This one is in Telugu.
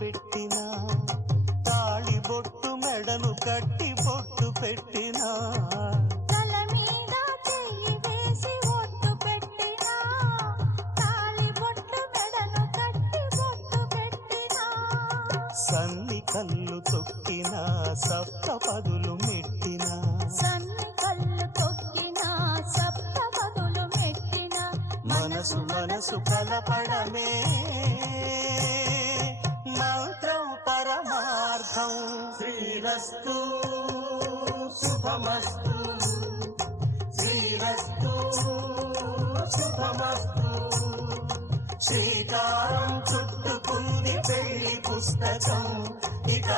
పెట్టినా, తాళి బొట్టు మెడను కట్టి బొట్టు పెట్టినా, తల మీద చెయ్యి వేసి ఒట్టు పెట్టినా, తాళి బొట్టు మెడను కట్టి బొట్టు పెట్టినా, సన్ని కళ్ళు తొక్కినా సప్త పదులు మెట్టినా, సన్ని కళ్ళు తొక్కినా సప్త పదులు మెట్టినా, మనసు మనసు కలపడమే మంత్రం పరమార్థం. శ్రీరస్తు శుభమస్తు, శ్రీరస్తు శుభమస్తు. శ్రీకారం చుట్టుకుంది పెళ్లి పుస్తకం, ఇక